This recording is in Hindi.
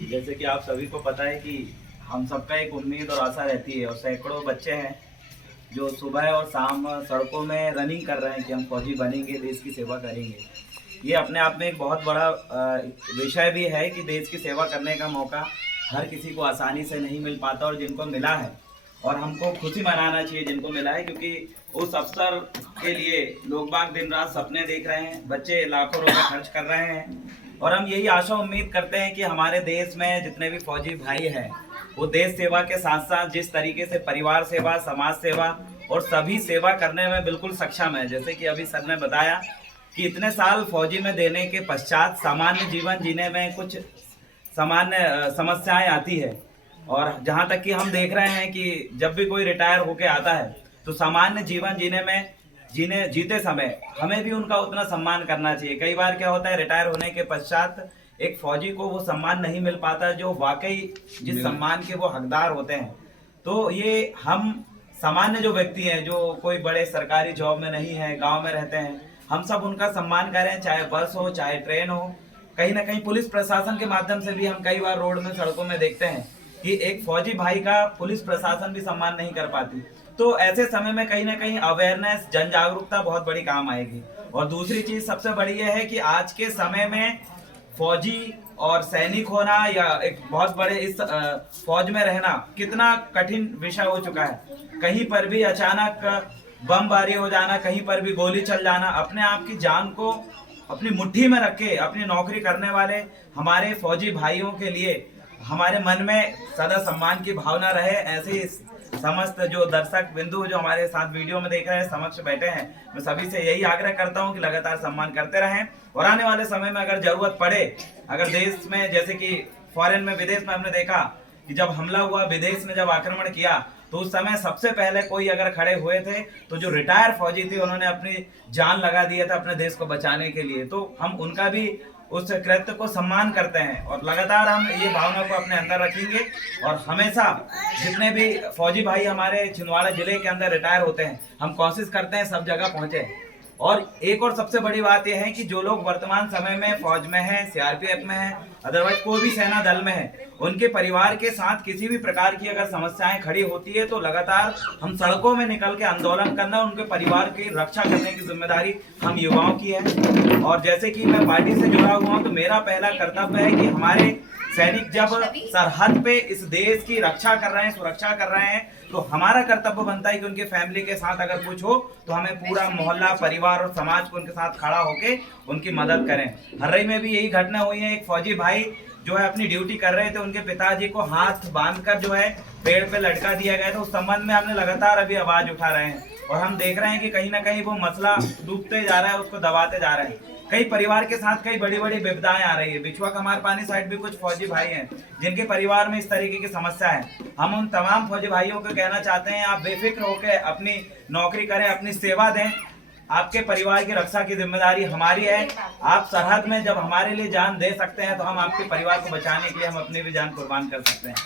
जैसे कि आप सभी को पता है कि हम सबका एक उम्मीद और आशा रहती है और सैकड़ों बच्चे हैं जो सुबह और शाम सड़कों में रनिंग कर रहे हैं कि हम फौजी बनेंगे, देश की सेवा करेंगे। ये अपने आप में एक बहुत बड़ा विषय भी है कि देश की सेवा करने का मौका हर किसी को आसानी से नहीं मिल पाता और जिनको मिला है और हमको खुशी मनाना चाहिए जिनको मिला है, क्योंकि उस अवसर के लिए लोग बाग दिन रात सपने देख रहे हैं, बच्चे लाखों रुपए खर्च कर रहे हैं और हम यही आशा उम्मीद करते हैं कि हमारे देश में जितने भी फौजी भाई हैं वो देश सेवा के साथ साथ जिस तरीके से परिवार सेवा, समाज सेवा और सभी सेवा करने में बिल्कुल सक्षम है। जैसे कि अभी सर ने बताया कि इतने साल फौजी में देने के पश्चात सामान्य जीवन जीने में कुछ सामान्य समस्याएं आती है और जहां तक कि हम देख रहे हैं कि जब भी कोई रिटायर होके आता है तो सामान्य जीवन जीते समय हमें भी उनका उतना सम्मान करना चाहिए। कई बार क्या होता है, रिटायर होने के पश्चात एक फौजी को वो सम्मान नहीं मिल पाता जो वाकई जिस सम्मान के वो हकदार होते हैं। तो ये हम सामान्य जो व्यक्ति हैं जो कोई बड़े सरकारी जॉब में नहीं है, गांव में रहते हैं, हम सब उनका सम्मान करें, चाहे बस हो चाहे ट्रेन हो। कहीं ना कहीं पुलिस प्रशासन के माध्यम से भी हम कई बार रोड में सड़कों में देखते हैं कि एक फौजी भाई का पुलिस प्रशासन भी सम्मान नहीं कर पाती। तो ऐसे समय में कहीं ना कहीं अवेयरनेस, जन जागरूकता बहुत बड़ी काम आएगी। और दूसरी चीज सबसे बड़ी यह है कि आज के समय में फौजी और सैनिक होना या एक बहुत बड़े इस फौज में रहना कितना कठिन विषय हो चुका है। कहीं पर भी अचानक बमबारी हो जाना, कहीं पर भी गोली चल जाना, अपने आप की जान को अपनी मुट्ठी में रख के अपनी नौकरी करने वाले हमारे फौजी भाइयों के लिए हमारे मन में सदा सम्मान की भावना रहे। ऐसे समस्त जो दर्शक बिंदु जो हमारे साथ वीडियो में देख रहे हैं, समक्ष बैठे हैं, मैं सभी से यही आग्रह करता हूं कि लगातार सम्मान करते रहें और आने वाले समय में अगर जरूरत पड़े, अगर देश में जैसे कि फॉरेन में, विदेश में हमने देखा कि जब हमला हुआ, विदेश में जब आक्रमण किया तो उस समय सबसे पहले कोई अगर खड़े हुए थे तो जो रिटायर फौजी थे उन्होंने अपनी जान लगा दिया था अपने देश को बचाने के लिए। तो हम उनका भी उस कृत्य को सम्मान करते हैं और लगातार हम ये भावना को अपने अंदर रखेंगे और हमेशा जितने भी फौजी भाई हमारे छिंदवाड़ा जिले के अंदर रिटायर होते हैं, हम कोशिश करते हैं सब जगह पहुंचे। और एक और सबसे बड़ी बात यह है कि जो लोग वर्तमान समय में फौज में हैं, सीआरपीएफ में हैं, अदरवाइज कोई भी सेना दल में है, उनके परिवार के साथ किसी भी प्रकार की अगर समस्याएं खड़ी होती है तो लगातार हम सड़कों में निकल के आंदोलन करना, उनके परिवार की रक्षा करने की जिम्मेदारी हम युवाओं की है। और जैसे कि मैं पार्टी से जुड़ा हुआ हूं तो मेरा पहला कर्तव्य है कि हमारे सैनिक जब सरहद पे इस देश की रक्षा कर रहे हैं, सुरक्षा कर रहे हैं, तो हमारा कर्तव्य बनता है कि उनके फैमिली के साथ अगर कुछ हो तो हमें पूरा मोहल्ला, परिवार और समाज को उनके साथ खड़ा होके उनकी मदद करें। हर्रई में भी यही घटना हुई है। एक फौजी भाई जो है अपनी ड्यूटी कर रहे थे, उनके पिताजी को हाथ बांधकर जो है पेड़ पे लटका दिया गया था। उस संबंध में हमने लगातार अभी आवाज उठा रहे हैं और हम देख रहे हैं कि कहीं ना कहीं वो मसला डूबते जा रहा है, उसको दबाते जा रहे हैं। कई परिवार के साथ कई बड़ी बड़ी विपदाएं आ रही है। बिछुआ कमार पानी साइड भी कुछ फौजी भाई हैं जिनके परिवार में इस तरीके की समस्या है। हम उन तमाम फौजी भाइयों को कहना चाहते हैं, आप बेफिक्र होकर अपनी नौकरी करें, अपनी सेवा दें। आपके परिवार की रक्षा की जिम्मेदारी हमारी है। आप सरहद में जब हमारे लिए जान दे सकते हैं तो हम आपके परिवार को बचाने के लिए हम अपनी भी जान कुर्बान कर सकते हैं।